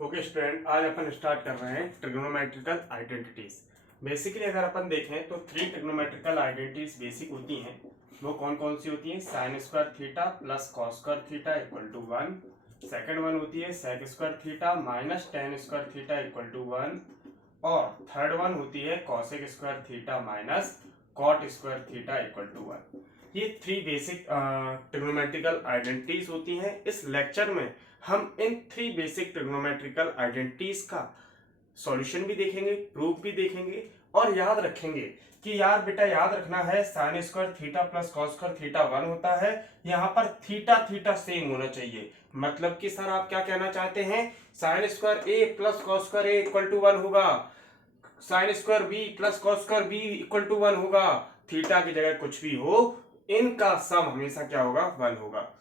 Okay student, आज अपन start कर रहे हैं ट्रिग्नोमेट्रिकल आइडेंटिटीज। बेसिकली अगर अपन देखें तो 3 ट्रिग्नोमेट्रिकल आइडेंटिटीज बेसिक होती हैं। वो कौन कौन सी होती हैं? Sign square theta plus cos square theta equal to 1। Second one होती है sec square theta minus tan square theta equal to 1। और थर्ड वन होती है cosec square theta minus cot square theta equal to 1। ये 3 basic trigonometrical identities होती हैं। इस lecture में हम इन 3 बेसिक ट्रिग्नोमेट्रिकल आइडेंटिटीज का सॉल्यूशन भी देखेंगे, प्रूफ भी देखेंगे और याद रखेंगे कि यार बेटा याद रखना है sin square theta plus cos square theta 1 होता है। यहाँ पर थीटा थीटा सेम होना चाहिए। मतलब कि सर आप क्या कहना चाहते हैं? Sign square A plus cos square A equal to 1 होगा, sin square B plus cos square B equal to 1 होगा। थीटा की जगह कुछ भी हो, इनका सम हमेशा क्या होगा? 1 होगा।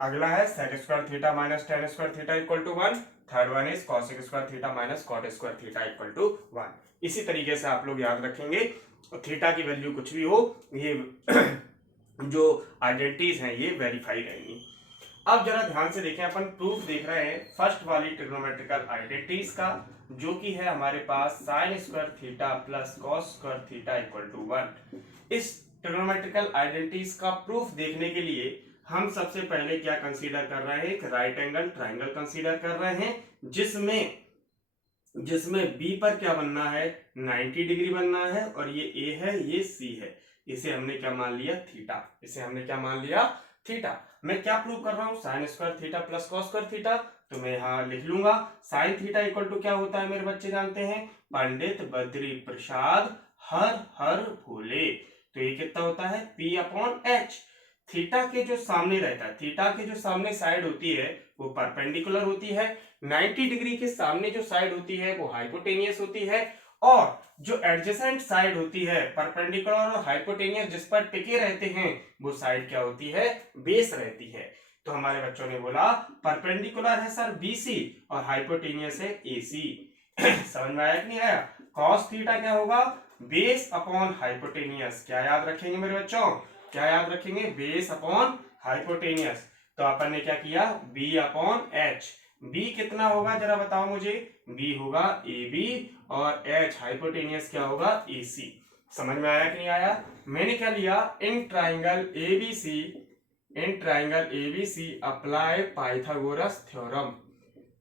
अगला है sec square theta minus tan square theta equal to 1। Third one is cosec square theta minus cot square theta equal to 1। इसी तरीके से आप लोग याद रखेंगे। थीटा की वैल्यू कुछ भी हो, ये जो आइडेंटिटीज हैं ये वेरीफाई रहेंगी। अब जरा ध्यान से देखें, अपन प्रूफ देख रहे हैं फर्स्ट वाली ट्रिग्नोमेट्रिकल आइडेंटिटीज का, जो कि है हमारे पास sine square theta plus cos square theta equal to 1। इस ट्रिग्नोमेट्रिकल आइडेंटिटीज का प्रूफ देखने के लिए हम सबसे पहले क्या कंसीडर कर रहे हैं? एक राइट एंगल ट्राइंगल कंसीडर कर रहे हैं, जिसमें बी पर क्या बनना है? 90 डिग्री बनना है। और ये ए है, ये सी है। इसे हमने क्या मान लिया? थीटा। इसे हमने क्या मान लिया? थीटा। मैं क्या प्रूव कर रहा हूं? Sign square theta plus cos square theta. तो मैं यहां लिख लूंगा साइन थीटा इक्वल टू क्या होता है मेरे बच्चे जानते हैं? पंडित बद्री प्रसाद हर हर भोले। तो ये कितना होता है? P upon H. थीटा के जो सामने रहता है, थीटा के जो सामने साइड होती है वो परपेंडिकुलर होती है। 90 डिग्री के सामने जो साइड होती है वो हाइपोटेनियस होती है। और जो एडजेसेंट साइड होती है परपेंडिकुलर और हाइपोटेनियस जिस पर टिके रहते हैं, वो साइड क्या होती है? बेस रहती है। तो हमारे बच्चों ने बोला परपेंडिकुलर है सर बीसी और हाइपोटेनियस है एसी। समझ में आया कि नहीं आया? कॉस थीटा क्या होगा? Base upon hypotenuse. क्या याद रखेंगे मेरे बच्चों? क्या याद रखेंगे? Base upon hypotenuse. तो अपन ने क्या किया? B upon H. बी कितना होगा जरा बताओ मुझे? बी होगा ए बी और एच हाइपोटेनियस क्या होगा? ए सी। समझ में आया कि नहीं आया? मैंने क्या लिया? In triangle ABC, in triangle ABC apply Pythagoras theorem.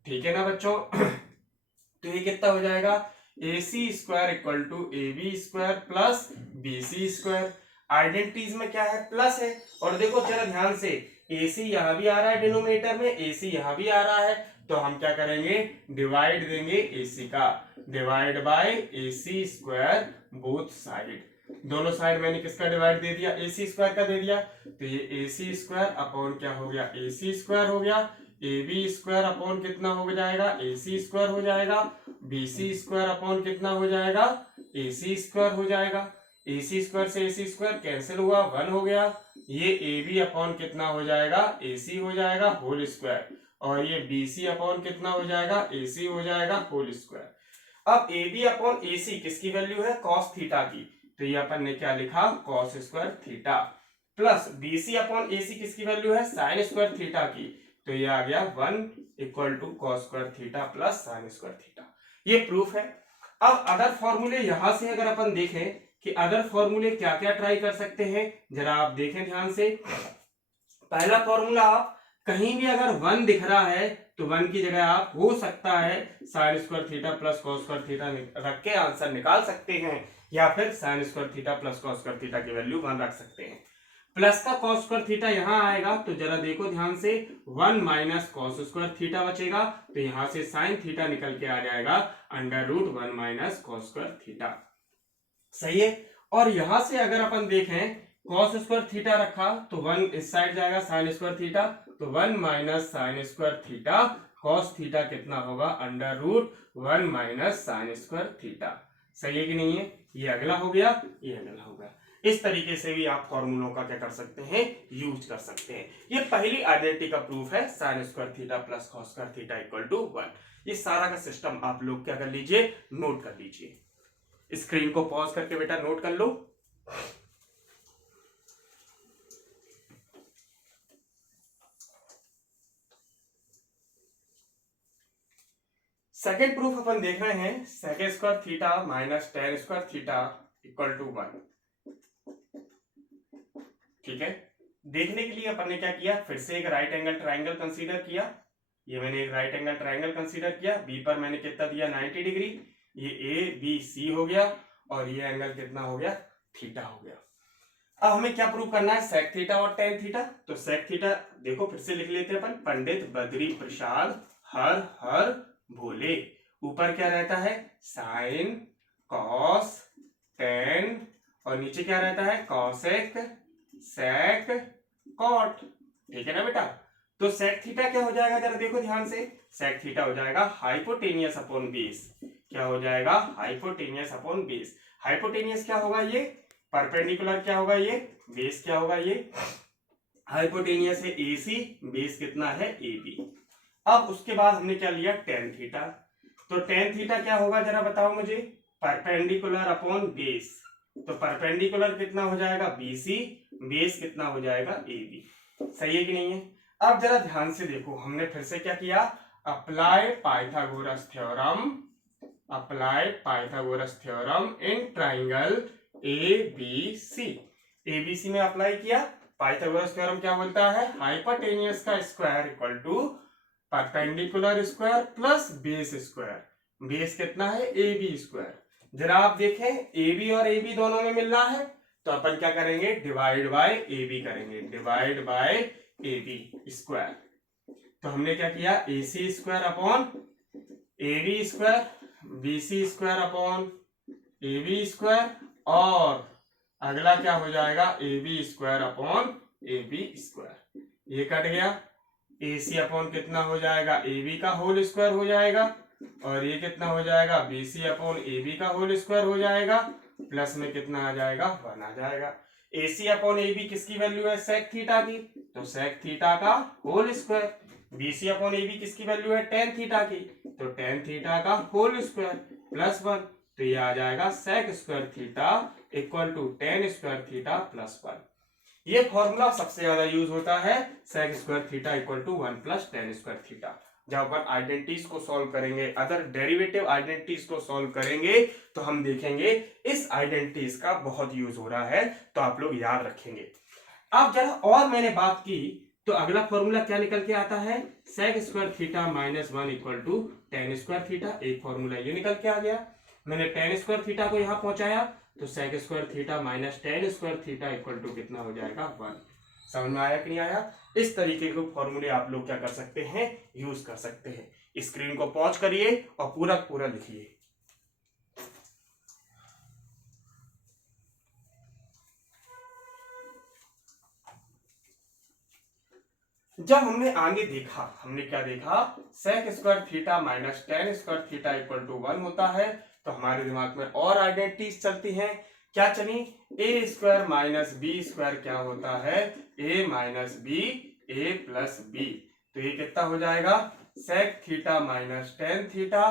ठीक है ना बच्चों? तो ये कितना हो जाएगा? A C square equal to A B square plus B C square. Identities में क्या है? प्लस है। और देखो जरा ध्यान से, ए सी यहां भी आ रहा है डिनोमिनेटर में, ए सी यहां भी आ रहा है। तो हम क्या करेंगे? डिवाइड देंगे ए सी का। Divide by A C square both side. दोनों साइड मैंने किसका डिवाइड दे दिया? ए सी स्क्वायर का दे दिया। तो ये ए सी स्क्वायर अपॉन क्या हो गया? ए सी स्क्वायर हो गया। ए बी स्क्वायर अपॉन कितना हो जाएगा? ए सी स्क्वायर हो जाएगा। बी सी स्क्वायर अपॉन कितना हो जाएगा? ए सी स्क्वायर हो जाएगा। ए सी स्क्वायर से ए सी स्क्वायर कैंसिल हुआ, 1 हो गया। ये ए बी अपॉन कितना हो जाएगा? ए सी हो जाएगा होल स्क्वायर। और ये बी सी अपॉन कितना हो जाएगा? ए सी हो जाएगा होल स्क्वायर। अब A B upon A C किसकी वैल्यू है? कॉस थीटा की। तो ये अपन ने क्या लिखा? Cos square theta. Plus B C upon A C किसकी वैल्यू है? साइन स्क्वायर थीटा की। तो ये आ गया 1 equal to cos square theta plus sign square theta. ये प्रूफ है। अब अदर फॉर्मूले यहां से अगर अपन देखें कि अदर फॉर्मूले क्या क्या ट्राई कर सकते हैं, जरा आप देखें ध्यान से। पहला फॉर्मूला, आप कहीं भी अगर 1 दिख रहा है तो 1 की जगह आप हो सकता है sin square theta plus cos square theta रख के आंसर निकाल सकते हैं, या फिर sign square theta plus cos square theta की वैल्यू 1 रख सकते हैं। प्लस का कॉस स्क्वायर थीटा यहां आएगा तो जरा देखो ध्यान से, 1 माइनस कॉस स्क्वायर थीटा बचेगा। तो यहां से साइन थीटा निकल के आ जाएगा under root 1 minus cos square theta. सही है। और यहां से अगर अपन देखें कॉस स्क्वायर थीटा रखा तो 1 इस साइड जाएगा साइन स्क्वायर थीटा। तो 1 minus sin square theta cos theta कितना होगा? Under root 1 minus sin square theta. सही है कि नहीं है? ये अगला हो गया, ये अगला हो गया। इस तरीके से भी आप फॉर्मूलों का क्या कर सकते हैं? यूज कर सकते हैं। ये पहली आइडेंटिटी का प्रूफ है, sin square theta plus cos square theta equal to 1। ये सारा का सिस्टम आप लोग क्या कर लीजिए? नोट कर लीजिए। स्क्रीन को पॉज करके बेटा नोट कर लो। सेकेंड प्रूफ अपन देख रहे हैं, secant square theta minus tan square theta equal to 1। ठीक है, देखने के लिए अपन ने क्या किया, फिर से एक राइट एंगल ट्राइंगल कंसीडर किया। ये मैंने एक राइट एंगल ट्राइंगल कंसीडर किया, बी पर मैंने कितना दिया 90 डिग्री, ये ए बी सी हो गया और ये एंगल कितना हो गया, थीटा हो गया। अब हमें क्या प्रूव करना है, सेक थीटा और टेन थीटा। तो सेक थीटा देखो फिर से लिख लेते हैं अपन, पंडित बद्री प्रसाद हर हर भोले। ऊपर क्या रहता है, साइन कॉस टेन और नीचे क्या रहता है, कॉसेक सेक कॉट। ठीक है ना बेटा। तो सेक थीटा क्या हो जाएगा, जरा देखो ध्यान से, सेक थीटा हो जाएगा हाइपोटेनियस अपॉन बेस। क्या हो जाएगा, हाइपोटेनियस अपॉन बेस। हाइपोटेनियस क्या होगा, ये परपेंडिकुलर क्या होगा, ये बेस क्या होगा, ये हाइपोटेनियस है AC, बेस कितना है AB। अब उसके बाद हमने क्या लिया, टेन थीटा। तो टेन थीटा क्या होगा जरा बताओ मुझे, परपेंडिकुलर अपॉन बेस। तो परपेंडिकुलर कितना हो जाएगा BC, बेस कितना हो जाएगा AB। सही है कि नहीं है। अब जरा ध्यान से देखो, हमने फिर से क्या किया, apply Pythagoras theorem, apply Pythagoras theorem in triangle ABC। ABC में अप्लाई किया। पाइथागोरस थ्योरम क्या बोलता है, हाइपोटेनियस का square equal to perpendicular square plus base square. Base कितना है, AB स्क्वायर। जरा आप देखें, AB और AB दोनों में मिलना है तो अपन क्या करेंगे, डिवाइड बाय AB करेंगे, डिवाइड बाय AB स्क्वायर। तो हमने क्या किया, AC square upon AB square, BC square upon AB square और अगला क्या हो जाएगा, AB square upon AB square. ये कट गया, AC अपॉन कितना हो जाएगा, AB का होल स्क्वायर हो जाएगा और ये कितना हो जाएगा, BC अपॉन AB का होल स्क्वायर हो जाएगा, प्लस में कितना आ जाएगा, 1 आ जाएगा। AC अपॉन AB किसकी वैल्यू है, सेक थीटा की, तो सेक थीटा का whole square. BC upon AB किसकी वैल्यू है, टेन थीटा की, तो टेन थीटा का होल स्क्वायर प्लस 1। तो ये आ जाएगा sec square theta equal to tan square theta plus 1। ये फॉर्मूला सबसे ज्यादा यूज होता है, sec square theta equal to 1 plus tan square theta. जब अपन आइडेंटिटीज को सॉल्व करेंगे, अदर डेरिवेटिव आइडेंटिटीज को सॉल्व करेंगे तो हम देखेंगे इस आइडेंटिटीज का बहुत यूज हो रहा है, तो आप लोग याद रखेंगे। अब जरा और मैंने बात की तो अगला फॉर्मूला क्या निकल के आता है, sec square theta minus 1 equal to tan square theta. एक फॉर्मूला ये निकल के आ गया। मैंने टेन स्क्वायर थीटा को यहां पहुंचाया तो sec square theta minus tan square theta equal to कितना हो जाएगा, 1। समझ में आया कि नहीं आया। इस तरीके के फॉर्मूले आप लोग क्या कर सकते हैं, यूज कर सकते हैं। स्क्रीन को पॉज करिए और पूरा पूरा लिखिए। जब हमने आगे देखा, हमने क्या देखा, sec square theta minus tan square theta equal to 1 होता है, तो हमारे दिमाग में और आइडेंटिटीज चलती हैं। क्या चली, A square minus B square क्या होता है, A minus B A plus B. तो ये कितना हो जाएगा, sec theta minus tan theta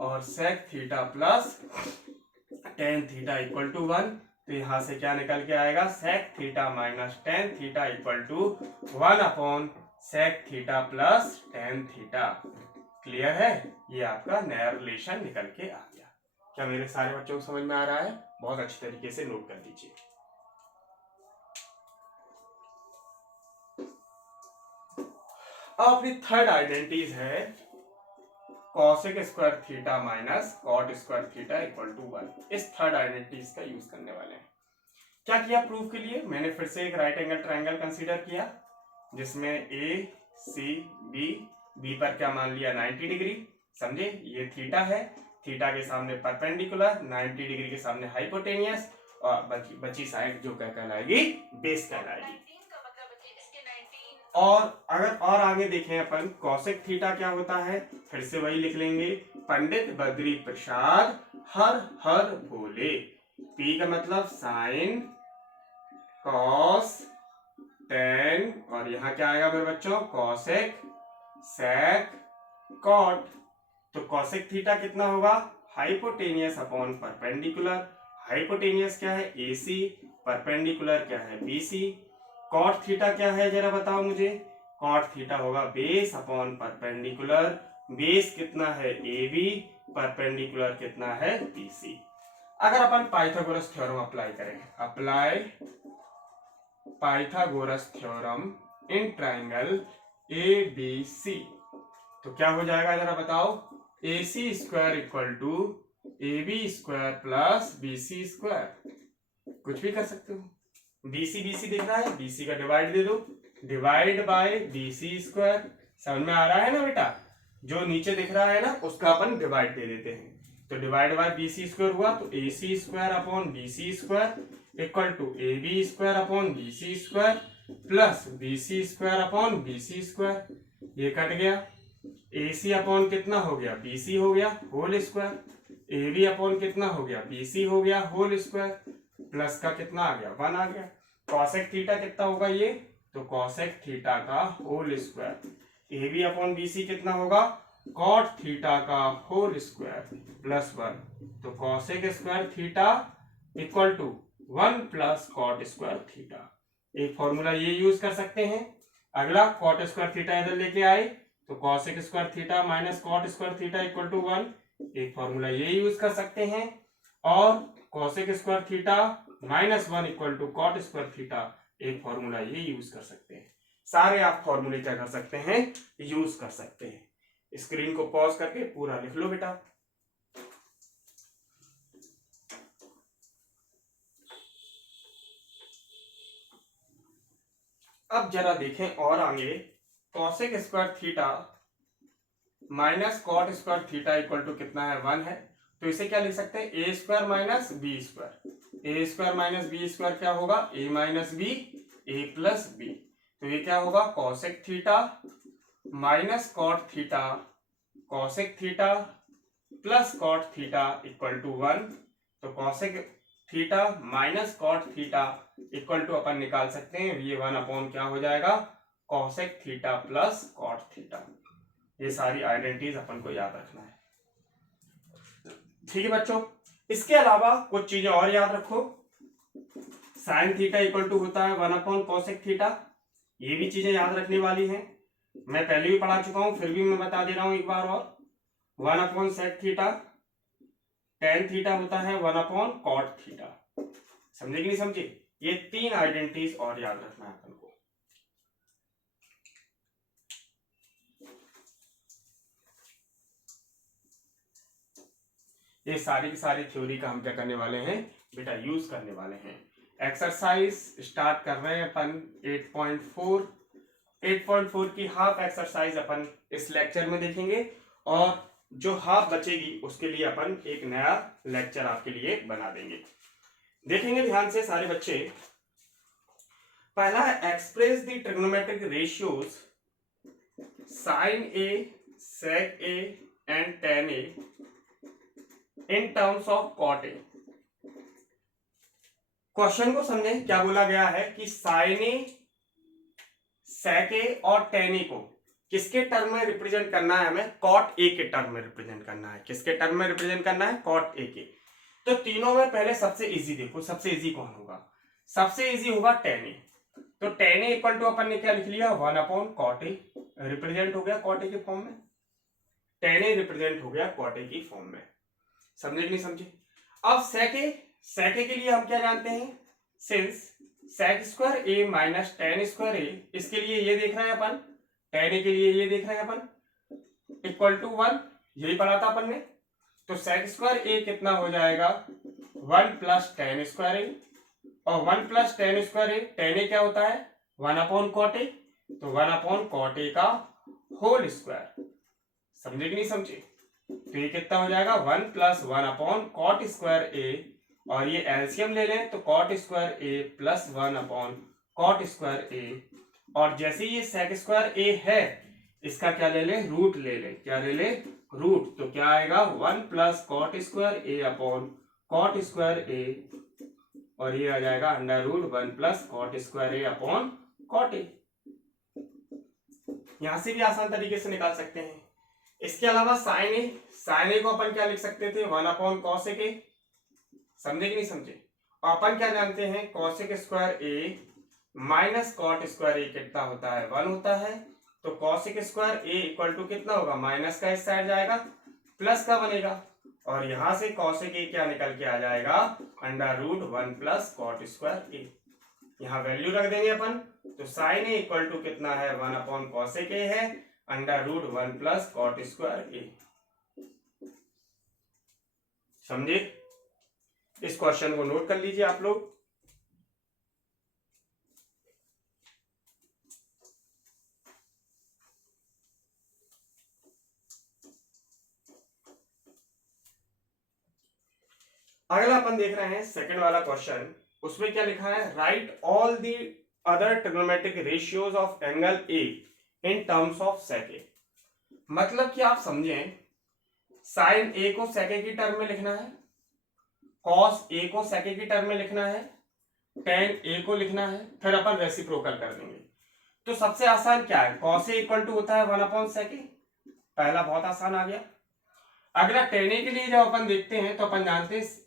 और sec theta plus tan theta equal to 1। तो यहां से क्या निकल के आएगा, sec theta minus tan theta equal to 1 upon sec theta plus tan theta. Clear है, ये आपका नया रिलेशन निकल के आ गया। क्या मेरे सारे बच्चों को समझ में आ रहा है, बहुत अच्छी तरीके से नोट कर लीजिए। अब अपनी थर्ड आइडेंटिटीज है cosec square theta minus cot square theta equal to 1। इस थर्ड आइडेंटिटीज का यूज करने वाले हैं। क्या किया प्रूफ के लिए, मैंने फिर से एक राइट एंगल ट्राइंगल कंसीडर किया जिसमें ए सी बी पर क्या मान लिया, 90 डिग्री। समझे, ये थीटा है, थीटा के सामने परपेंडिकुलर, 90 डिग्री के सामने हाइपोटेनियस और बची साइड जो क्या कहलाएगी, बेस कहलाएगी। और अगर और आगे देखें अपन, कॉसेक थीटा क्या होता है, फिर से वही लिख लेंगे, पंडित बद्री प्रसाद हर हर भोले। पी का मतलब साइन कॉस टेन और यहाँ क्या आएगा मेरे बच्चों, कॉसेक सेक कॉट। तो कॉसेक थीटा कितना होगा, हाइपोटेनियस अपॉन परपेंडिकुलर। हाइपोटेनियस क्या है, AC, परपेंडिकुलर क्या है, BC। कॉट थीटा क्या है जरा बताओ मुझे, कॉट थीटा होगा बेस अपॉन परपेंडिकुलर बेस कितना है AB, परपेंडिकुलर कितना है BC। अगर अपन पाइथागोरस थ्योरम अप्लाई करें, apply Pythagoras theorem in triangle ABC, तो क्या हो जाएगा जरा बताओ। AC square equal to AB square plus BC square, कुछ भी कर सकते हो। BC BC दिख रहा है, BC का डिवाइड दे दो, डिवाइड बाय BC स्क्वायर। समझ में आ रहा है ना बेटा, जो नीचे दिख रहा है ना उसका अपन डिवाइड दे देते हैं, तो डिवाइड बाय BC स्क्वायर हुआ, तो AC square upon BC square equal to AB square upon BC square plus BC square upon BC square. ये कट गया, AC अपॉन कितना हो गया BC हो गया होल स्क्वायर, AB अपॉन कितना हो गया BC हो गया होल स्क्वायर, प्लस का कितना आ गया 1 आ गया। कॉसेक थीटा कितना होगा ये, तो कॉसेक थीटा का whole square, AB upon BC कितना होगा कॉट थीटा का होल स्क्वायर प्लस 1, तो cosec square theta equal to 1 plus cot square theta. एक फॉर्मूला ये यूज कर सकते हैं। अगला कॉट स्क्वायर थीटा इधर लेके आए, तो cosec square theta minus cot square theta equal to 1, एक फॉर्मूला ये यूज कर सकते हैं। और cosec square theta minus 1 equal to cot square theta, एक फॉर्मूला ये यूज कर सकते हैं। सारे आप फॉर्मूले क्या कर सकते हैं, यूज कर सकते हैं। स्क्रीन को पॉज करके पूरा लिख लो बेटा। अब जरा देखें और आगे, cosec square theta minus cot square theta equal to कितना है 1 है, तो इसे क्या लिख सकते हैं A square minus B square. A square minus B square क्या होगा A minus B A plus B, तो ये क्या होगा cosec theta minus cot theta cosec theta plus cot theta equal to 1, तो cosec theta minus cot theta equal to अपन निकाल सकते हैं ये 1 अपॉन क्या हो जाएगा cosec theta plus cot theta. ये सारी आइडेंटिटीज अपन को याद रखना है, ठीक है बच्चों। इसके अलावा कुछ चीजें और याद रखो। साइन थीटा इक्वल टू होता है 1 अपॉन कॉसेक थीटा, ये भी चीजें याद रखने वाली हैं। मैं पहले भी पढ़ा चुका हूं, फिर भी मैं बता दे रहा हूं एक बार और। 1 upon sec theta, tan theta होता है 1 अपॉन कॉट थीटा। समझे कि नहीं समझे, ये 3 आइडेंटिटीज और याद रखना है अपन को। ये सारी की सारी थ्योरी का हम क्या करने वाले हैं बेटा, यूज करने वाले हैं। एक्सरसाइज स्टार्ट कर रहे हैं अपन 8.4 की हाफ एक्सरसाइज अपन इस लेक्चर में देखेंगे, और जो हाफ बचेगी उसके लिए अपन एक नया लेक्चर आपके लिए बना देंगे। देखेंगे ध्यान से सारे बच्चे। पहला है express the trigonometric ratios sine A sec A and tan A in terms of cot A. Question को समझे, क्या बोला गया है कि साइन ए सेक ए और टेन ए को किसके टर्म में रिप्रेजेंट करना है, हमें कॉट ए के टर्म में रिप्रेजेंट करना है। किसके टर्म में रिप्रेजेंट करना है, कॉट ए के। तो तीनों में पहले सबसे इजी देखो, सबसे इजी कौन होगा, सबसे इजी होगा टेन ए। तो टेन ए इक्वल टू अपन ने क्या लिख लिया 1 अपॉन कॉट ए, रिप्रेजेंट हो गया कॉट ए के फॉर्म में। टेन ए रिप्रेजेंट हो गया कॉट ए की फॉर्म में। समझे कि नहीं समझे। अब सेक ए के लिए हम क्या जानते हैं, since sec square A minus tan square ए, इसके लिए ये देख रहे हैं अपन, टेन ए के लिए ये देख रहे हैं अपन इक्वल टू 1, यही पढ़ा था अपन ने। तो सेक स्क्वायर ए कितना हो जाएगा 1 प्लस टेन स्क्वायर ए, और 1 प्लस टेन स्क्वायर ए, टेन ए क्या होता है 1 अपॉन कॉट ए, तो 1 अपॉन कॉट ए का होल स्क्वायर। समझे कि नहीं समझे। तो ये कितना हो जाएगा 1 plus 1 upon cot square A, और ये एलसीएम ले लें तो cot square A plus 1 upon cot square A, और जैसे ये सेक स्क्वायर ए है इसका क्या ले लें रूट ले लें, क्या ले लें रूट, तो क्या आएगा 1 plus cot square A upon cot square A, और ये आ जाएगा under root 1 plus cot square A upon cot A. यहां से भी आसान तरीके से निकाल सकते हैं। इसके अलावा साइन ए को अपन क्या लिख सकते थे 1 अपॉन कॉसेक ए। समझे कि नहीं समझे। और अपन क्या जानते हैं cosec square A minus cot square A कितना होता है 1 होता है, तो cosec square A equal to कितना होगा, माइनस का इस साइड जाएगा, प्लस का बनेगा, और यहां से कॉसेक ए क्या निकल के आ जाएगा, under root 1 plus cot square A. यहाँ वैल्यू रख देंगे अपन, तो साइन ए इक्वल टू कितना है, 1 अपॉन कॉसेक ए है, under root 1 plus cot square A. समझे? इस क्वेश्चन को नोट कर लीजिए आप लोग। अगला अपन देख रहे हैं सेकंड वाला क्वेश्चन। उसमें क्या लिखा है, write all the other trigonometric ratios of angle A in terms of sec A. मतलब कि आप समझें, साइन ए को सेक ए की टर्म में लिखना है, कॉस ए को सेक ए की टर्म में लिखना है, टेन ए को लिखना है, फिर अपन रेसिप्रोकल कर देंगे। तो सबसे आसान क्या है, कॉस ए इक्वल टू होता है 1 अपॉन सेक ए, पहला बहुत आसान आ गया। अगला टेन ए के लिए जब अपन देखते हैं तो अपन जानते हैं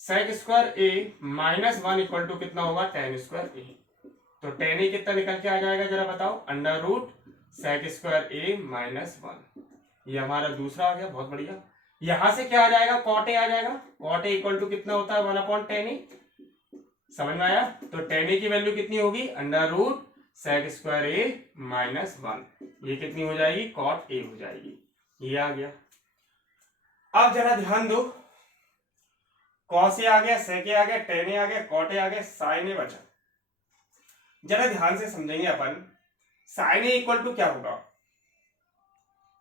sec square A minus 1 equal to कितना होगा, टेन स्क्वायर ए। तो टेन ए कितना निकल के आ जाएगा जरा बताओ, under root sec square A minus 1। ये हमारा दूसरा आ गया, बहुत बढ़िया। यहां से क्या आ जाएगा, कॉट ए आ जाएगा, कॉट ए इक्वल टू कितना होता है, 1 अपॉन टेन ए। समझ में आया? तो टेन ए की वैल्यू कितनी होगी, under root sec square A minus 1। ये कितनी हो जाएगी, कॉट ए हो जाएगी। ये आ गया। अब जरा ध्यान दो, कॉस ए आ गया, सेक ए आ गया, टेन ए आ गया, कॉट ए आ गया, साइन ए बचा। जरा ध्यान से समझेंगे अपन, साइन ए इक्वल टू क्या होगा,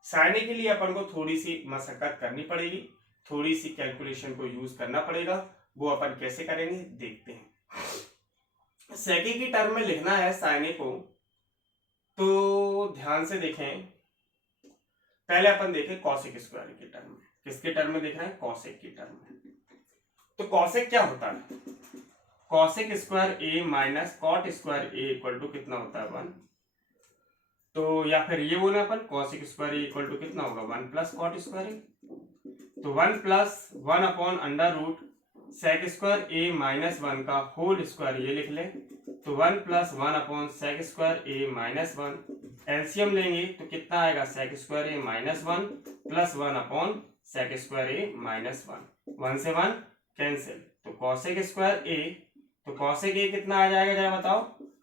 साइन ए के लिए अपन को थोड़ी सी मशक्कत करनी पड़ेगी, थोड़ी सी कैलकुलेशन को यूज करना पड़ेगा। वो अपन कैसे करेंगे देखते हैं। सेक ए की टर्म में लिखना है साइन ए को, तो ध्यान से देखें, पहले अपन देखें कॉसेक स्क्वायर की टर्म में। किसके टर्म में देखना है, कॉसेक की टर्म में। तो कॉसेक क्या होता है, cosec square A minus cot square A equal to कितना होता है, 1। तो या फिर ये बोले अपन, cosec square A equal to कितना होगा, 1 प्लस कॉट स्क्वायर ए। तो 1 plus 1 upon under root sec square A minus 1 का होल स्क्वायर ये लिख ले। तो 1 plus 1 upon sec square A minus 1। LCM लेंगे तो कितना आएगा, sec square A minus 1 plus 1 upon sec square A minus 1। 1 से 1 कैंसिल, तो कॉसेक स्क्वायर ए, तो कॉसेक ए कितना आ जाएगा जरा बताओ,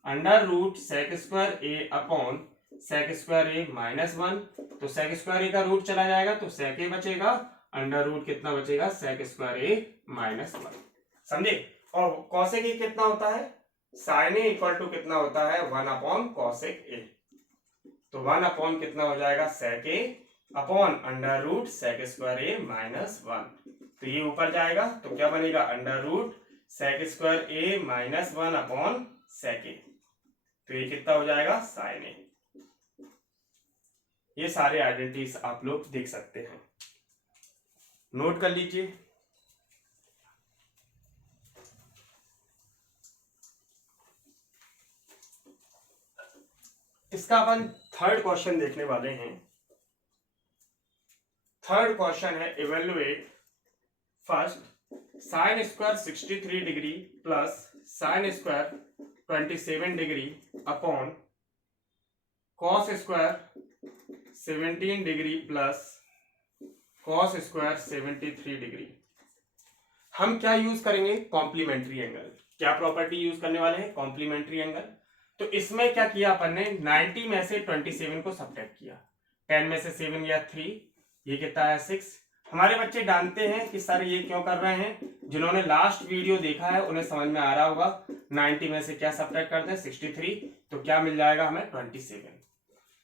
under root sec square A upon sec square A minus 1। तो सेक स्क्वायर ए का रूट चला जाएगा तो सेक ए बचेगा, अंडर रूट कितना बचेगा, सेक स्क्वायर ए माइनस 1। समझे? और कॉसेक ए कितना होता है, साइन ए इक्वल टू कितना होता है, 1 अपॉन कॉसेक ए। तो 1 अपॉन कितना हो जाएगा, sec A upon under root sec square A minus 1। तो ये ऊपर जाएगा तो क्या बनेगा, under root sec square A minus 1 upon sec A. तो ये कितना हो जाएगा, साइन ए। ये सारे आइडेंटिटीज आप लोग देख सकते हैं, नोट कर लीजिए। इसका अपन थर्ड क्वेश्चन देखने वाले हैं। थर्ड क्वेश्चन है, evaluate first sign square 63 degree plus sine square 27 degree upon cos square 17 degree plus cos square 73 degree. हम क्या यूज करेंगे, कॉम्प्लीमेंट्री एंगल। क्या प्रॉपर्टी यूज करने वाले हैं, कॉम्प्लीमेंट्री एंगल। तो इसमें क्या किया अपन ने, 90 में से 27 को सब्ट्रैक्ट किया, 10 में से 7 गया 3, ये कितना है 6। हमारे बच्चे जानते हैं कि सर ये क्यों कर रहे हैं, जिन्होंने लास्ट वीडियो देखा है उन्हें समझ में आ रहा होगा। 90 में से क्या सब्ट्रैक्ट करते हैं, 63, तो क्या मिल जाएगा हमें, 27।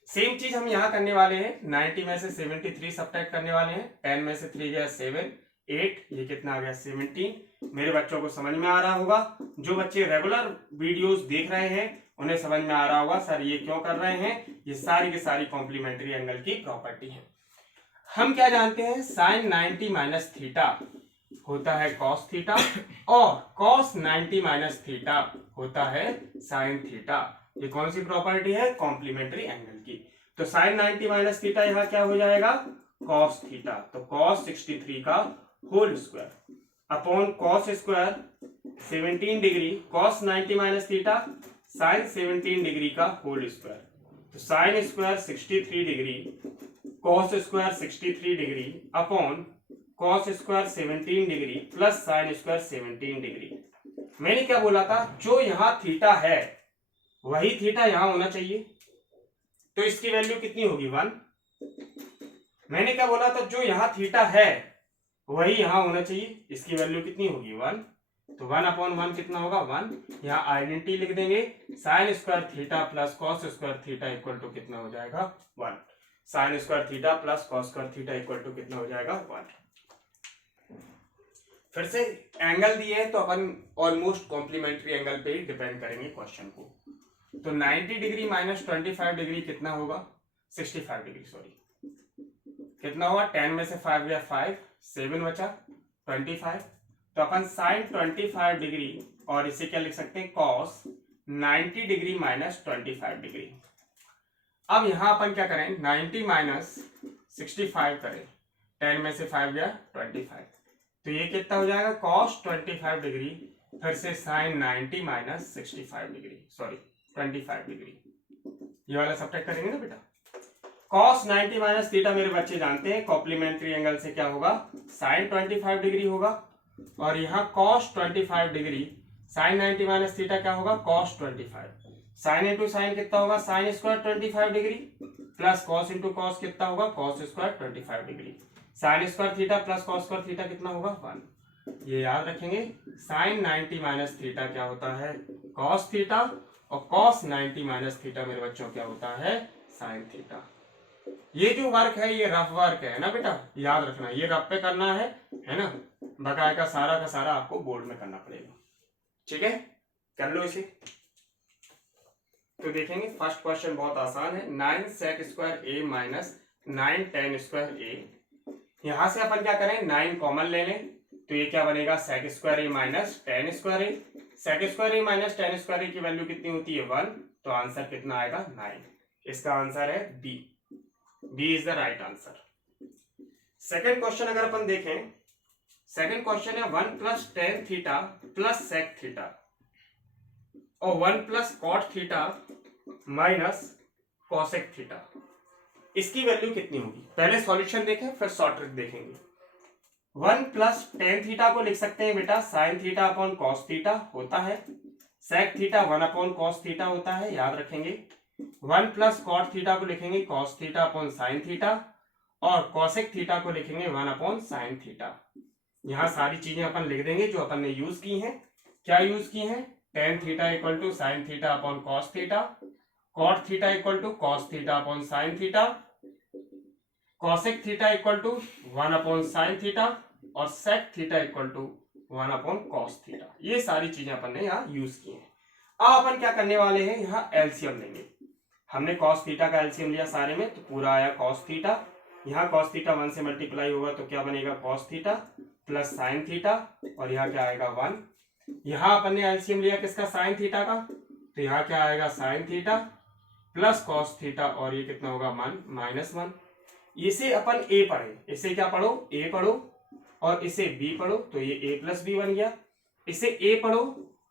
सेम चीज हम यहाँ करने वाले हैं, 90 में से 73 सब्ट्रैक्ट करने वाले हैं, 10 में से 3 गया 7, 8, ये कितना आ गया 17। मेरे बच्चों को समझ में आ रहा होगा, जो बच्चे रेगुलर वीडियोस देख रहे हैं उन्हें समझ में आ रहा होगा सर ये क्यों कर रहे हैं। ये सारी की सारी कॉम्प्लीमेंट्री एंगल की प्रॉपर्टी है। हम क्या जानते हैं, साइन 90 माइनस थीटा होता है कॉस थीटा, और कॉस 90 माइनस थीटा होता है साइन थीटा। ये कौन सी प्रॉपर्टी है, कॉम्प्लीमेंट्री एंगल की। तो साइन 90 माइनस थीटा यहाँ क्या हो जाएगा, कॉस थीटा। तो कॉस 63 का whole square upon cos square 17 degree, cos 90 minus theta sine 17 degree का होल स्क्वायर। तो sine square 63 degree cos square 63 degree upon cos square 17 degree plus sign square 17 degree. मैंने क्या बोला था, जो यहां थीटा है वही थीटा यहां होना चाहिए, तो इसकी वैल्यू कितनी होगी 1। मैंने क्या बोला था, जो यहां थीटा है वही यहां होना चाहिए, इसकी वैल्यू कितनी होगी 1। तो 1/1 कितना होगा 1। यहाँ आइडेंटिटी लिख देंगे, sine square theta plus cos square theta equal to कितना हो जाएगा 1। Sine square theta plus cos square theta equal to कितना हो जाएगा 1। फिर से एंगल दिए हैं तो अपन ऑलमोस्ट कॉम्प्लीमेंट्री एंगल पे ही डिपेंड करेंगे क्वेश्चन को। तो 90 डिग्री माइनस 25 डिग्री कितना होगा 65 डिग्री, सॉरी कितना होगा, 10 में से 5 गया 5, 7 बचा 25। तो अपन साइन 25 डिग्री और इसे क्या लिख सकते हैं कॉस 90 डिग्री माइनस 25 डिग्री। अब यहां अपन क्या करें, 90 माइनस 65 करें, 10 में से 5 गया 25, तो ये कितना हो जाएगा कॉस 25 डिग्री, फिर से sine 90 minus 65 degree, sorry 25 degree, ये वाला सब्ट्रैक्ट करेंगे ना बेटा। कॉस 90 माइनस थीटा मेरे बच्चे जानते हैं कॉम्प्लीमेंट्री एंगल से क्या होगा साइन 25 डिग्री होगा, और यहाँ cos 25 degree sine 90 minus theta क्या होगा कॉस 25, साइन इंटू साइन कितना होगा sin square 25 degree plus cos into cos कितना होगा cos square 25 degree. Sign square theta plus cos square theta कितना होगा 1। ये याद रखेंगे, साइन 90 माइनस थीटा क्या होता है कॉस थीटा, और कॉस 90 माइनस थीटा मेरे बच्चों क्या होता है साइन थीटा। ये जो वर्क है ये रफ वर्क है ना बेटा, याद रखना ये रफ पे करना है ना, बकाया का सारा आपको बोर्ड में करना पड़ेगा, ठीक है कर लो इसे। तो देखेंगे फर्स्ट क्वेश्चन बहुत आसान है, 9 सेक square A minus 9 ten square ए। यहां से अपन क्या करें 9 कॉमन ले लें, तो ये क्या बनेगा सेक square A minus tan square A. Sec square A minus tan square ए की वैल्यू कितनी होती है 1, तो आंसर कितना आएगा 9। इसका आंसर है B, B is the right answer. Second question अगर अपन देखें, सेकेंड क्वेश्चन है 1 plus tan theta plus sec theta और 1 plus cot theta minus cosec theta, इसकी वैल्यू कितनी होगी। पहले सॉल्यूशन देखें फिर शॉर्ट ट्रिक देखेंगे। 1 प्लस टेन थीटा को लिख सकते हैं बेटा sine theta upon cos theta होता है, sec theta 1 upon cos theta होता है, याद रखेंगे। 1 प्लस कॉट थीटा को लिखेंगे cos theta upon sine theta, और कॉसेक थीटा को लिखेंगे 1 अपॉन साइन थीटा। यहां सारी चीजें अपन लिख देंगे जो अपन ने यूज की हैं। क्या यूज की हैं, tan theta equal to sine theta upon cos theta, cot theta equal to cos theta upon sine theta, cosec theta equal to 1 upon sine theta, और sec theta equal to 1 upon cos theta. ये सारी चीजें अपन ने यहाँ use की हैं। अब अपन क्या करने वाले हैं, यहाँ एलसीएम लेंगे। हमने कॉस थीटा का एलसीएम लिया सारे में, तो पूरा आया कॉस थीटा। यहाँ कॉस थीटा 1 से मल्टीप्लाई होगा तो क्या बनेगा cos theta plus sign theta, और यहाँ क्या आएगा 1। यहाँ अपन ने एलसीएम लिया किसका साइन थीटा का, तो यहाँ क्या आएगा sine theta plus cos theta, और ये कितना होगा -1। इसे अपन ए पढ़े, इसे क्या पढ़ो ए पढ़ो, और इसे बी पढ़ो तो ये ए प्लस बी बन गया। इसे ए पढ़ो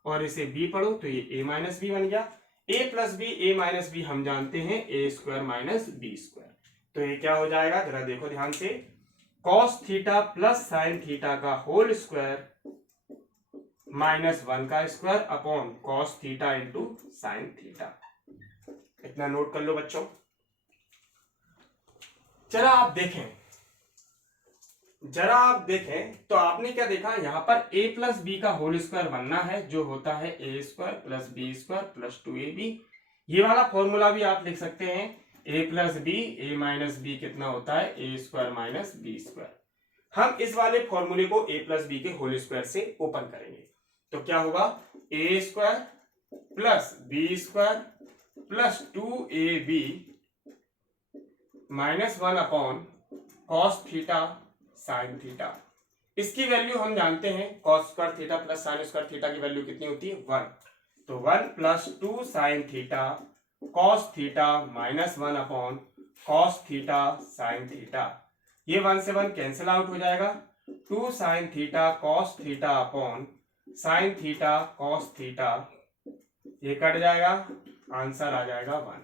और इसे बी पढ़ो तो ये ए माइनस बी बन गया। ए plus B A minus B हम जानते हैं A square minus B square, तो ये क्या हो जाएगा जरा देखो ध्यान से, cos theta plus sine theta का होल स्क्वायर -1 का square upon cos theta into sine theta. इतना नोट कर लो बच्चों। जरा आप देखें तो आपने क्या देखा, यहां पर a प्लस बी का होल स्क्वायर बनना है जो होता है A square plus B square plus 2ab। ये वाला फॉर्मूला भी आप लिख सकते हैं, a plus B A minus B कितना होता है A square minus B square. हम इस वाले फॉर्मूले को a प्लस बी के होल स्क्वायर से ओपन करेंगे, तो क्या होगा A square plus B square plus 2ab -1 upon cos theta sine theta. इसकी वैल्यू हम जानते हैं cos square theta plus sign square theta की वैल्यू कितनी होती है 1, तो 1 plus 2 sine theta cos theta -1 upon cos theta sine theta. ये 1 से 1 कैंसिल आउट हो जाएगा, 2 sine theta cos theta upon sine theta cos theta, ये कट जाएगा, आंसर आ जाएगा 1।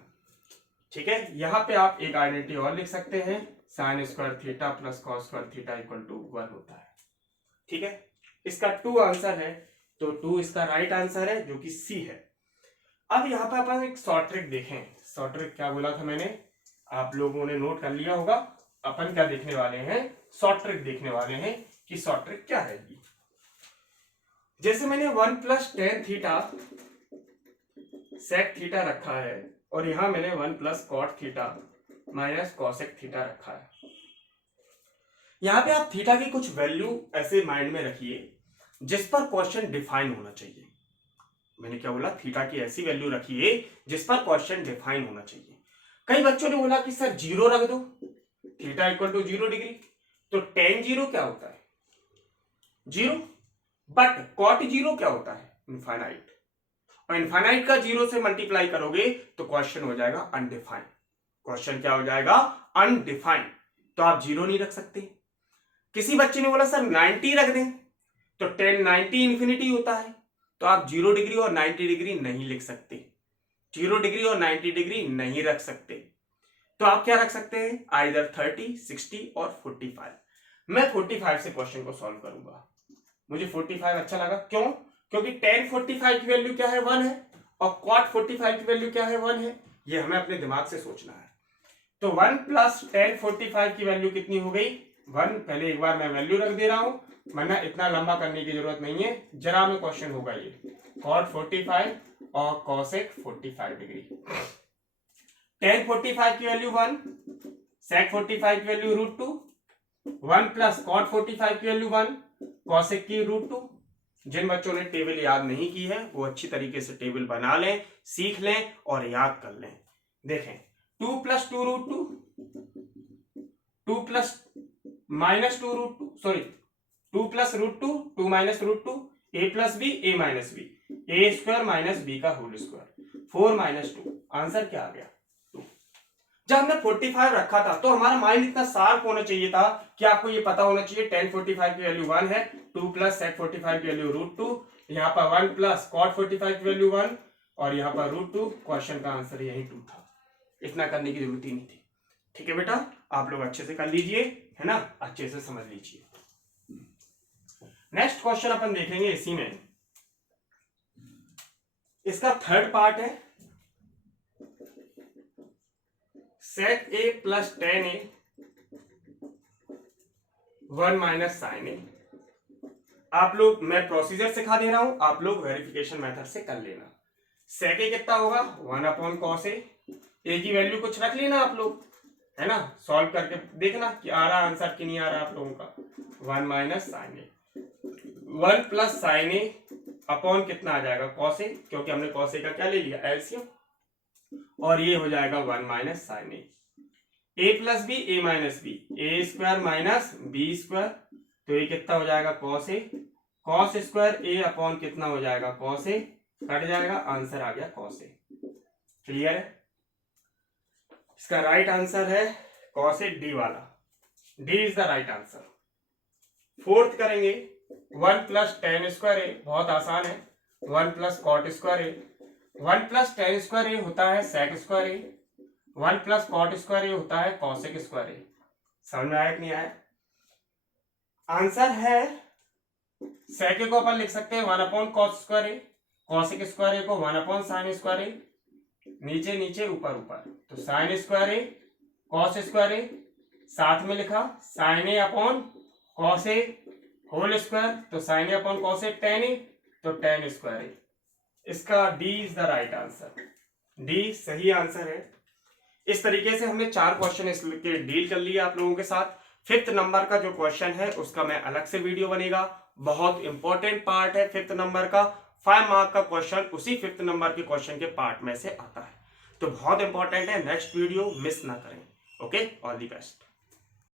ठीक है, यहाँ पे आप एक आइडेंटिटी और लिख सकते हैं, sign square theta plus cos square theta equal to 1 होता है। ठीक है, इसका 2 आंसर है, तो 2 इसका राइट आंसर है जो कि सी है। अब यहाँ पे अपन एक शॉर्ट ट्रिक देखें। शॉर्ट ट्रिक क्या बोला था मैंने, आप लोगों ने नोट कर लिया होगा। अपन क्या देखने वाले हैं, शॉर्ट ट्रिक देखने वाले हैं कि शॉर्ट ट्रिक क्या है। जैसे मैंने 1 plus tan theta sec theta रखा है और यहां मैंने 1 plus cot theta minus cosec theta रखा है। यहां पे आप थीटा की कुछ वैल्यू ऐसे माइंड में रखिए जिस पर क्वेश्चन डिफाइन होना चाहिए। मैंने क्या बोला, थीटा की ऐसी वैल्यू रखिए जिस पर क्वेश्चन डिफाइन होना चाहिए। कई बच्चों ने बोला कि सर 0 रख दो, थीटा इक्वल टू 0 डिग्री, तो टेन 0 क्या होता है, 0, बट कॉट 0 क्या होता है, इनफाइनाइट, और इनफाइनाइट का 0 से मल्टीप्लाई करोगे तो क्वेश्चन हो जाएगा अनडिफाइंड। क्वेश्चन क्या हो जाएगा, अनडिफाइंड, तो आप 0 नहीं रख सकते। किसी बच्चे ने बोला सर 90 रख दें, तो 10 90 इंफिनिटी होता है, तो आप 0 डिग्री और 90 डिग्री नहीं लिख सकते, 0 डिग्री और 90 डिग्री नहीं रख सकते। तो आप क्या रख सकते हैं, आइदर 30, 60 और 45। मैं 45 से क्वेश्चन को सॉल्व करूंगा। मुझे 45 अच्छा लगा, क्यों, क्योंकि tan 45 की वैल्यू क्या है, 1 है, और cot 45 की वैल्यू क्या है, 1 है। ये हमें अपने दिमाग से सोचना है। तो 1 प्लस tan 45 की वैल्यू कितनी हो गई, 1। पहले एक बार मैं वैल्यू रख दे रहा हूं, वरना इतना लंबा करने की जरूरत नहीं है, जरा में क्वेश्चन होगा ये, cot 45 और cosec 45 डिग्री। tan 45 की वैल्यू 1, sec 45 की वैल्यू √2, 1 प्लस cot 45 की वैल्यू 1, cosec की √2। जिन बच्चों ने टेबल याद नहीं की है वो अच्छी तरीके से टेबल बना लें, सीख लें और याद कर लें। देखें, 2 plus 2 √2, 2 plus minus 2 √2, sorry 2 plus √2, 2 minus √2, a plus B, a minus B, a square minus B का होल स्क्वायर, 4 माइनस 2, आंसर क्या आ गया, 2। जब हमने 45 रखा था तो हमारा माइंड इतना शार्प होना चाहिए था कि आपको ये पता होना चाहिए tan 45 की वैल्यू 1 है, 2 प्लस sec 45 की वैल्यू √2, यहाँ पर 1 प्लस cot 45 की वैल्यू 1 और यहाँ पर √2। क्वेश्चन का आंसर यही 2 था, इतना करने की जरूरत ही नहीं थी। ठीक है बेटा, आप लोग अच्छे से कर लीजिए, है ना, अच्छे से समझ लीजिए। नेक्स्ट क्वेश्चन अपन देखेंगे इसी में, इसका थर्ड पार्ट है sec a plus tan a 1 minus sin a। आप लोग, मैं प्रोसीजर सिखा दे रहा हूं, आप लोग वेरिफिकेशन मेथड से कर लेना। sec a कितना होगा, 1 अपॉन cos a, a की वैल्यू कुछ रख लेना आप लोग, है ना, सॉल्व करके देखना कि आ रहा आंसर कि नहीं आ रहा आप लोगों का। 1 minus sin a, 1 plus sin a upon कितना आ जाएगा, cos a, क्योंकि हमने cos a का क्या ले लिया, एलसीएम, और ये हो जाएगा 1 minus sin a। a plus B, a minus B, A square minus B square, तो ये कितना हो जाएगा, cos a, cos square a upon कितना हो जाएगा, cos a, कट जाएगा, आंसर आ गया cos a। क्लियर है, इसका राइट आंसर है cos a, डी वाला, D is the right answer. Fourth करेंगे, 1 प्लस tan स्क्वायर a, बहुत आसान है, 1 plus cot square a, 1 plus tan square a होता है sec square a, 1 plus cot square a होता है cosec स्क्वायर a। समझ में आया कि नहीं आया, आंसर है sec a को अपन लिख सकते हैं 1 upon cos square a, cosec square a को 1 अपॉन sin स्क्वायर a, नीचे नीचे ऊपर ऊपर, तो sin square a cos square a, साथ में लिखा sin a upon cos a whole square, तो sin a upon cos a tan a, तो tan स्क्वायर a। इसका D is the right answer, D सही आंसर है। इस तरीके से हमने 4 क्वेश्चन इसके डील कर लिए आप लोगों के साथ। 5th नंबर का जो क्वेश्चन है उसका मैं अलग से वीडियो बनेगा, बहुत इंपॉर्टेंट पार्ट है 5th नंबर का, 5 मार्क का क्वेश्चन उसी 5th नंबर के क्वेश्चन के पार्ट में से आता है, तो बहुत इंपॉर्टेंट है, नेक्स्ट वीडियो मिस ना करें। Okay, all the best.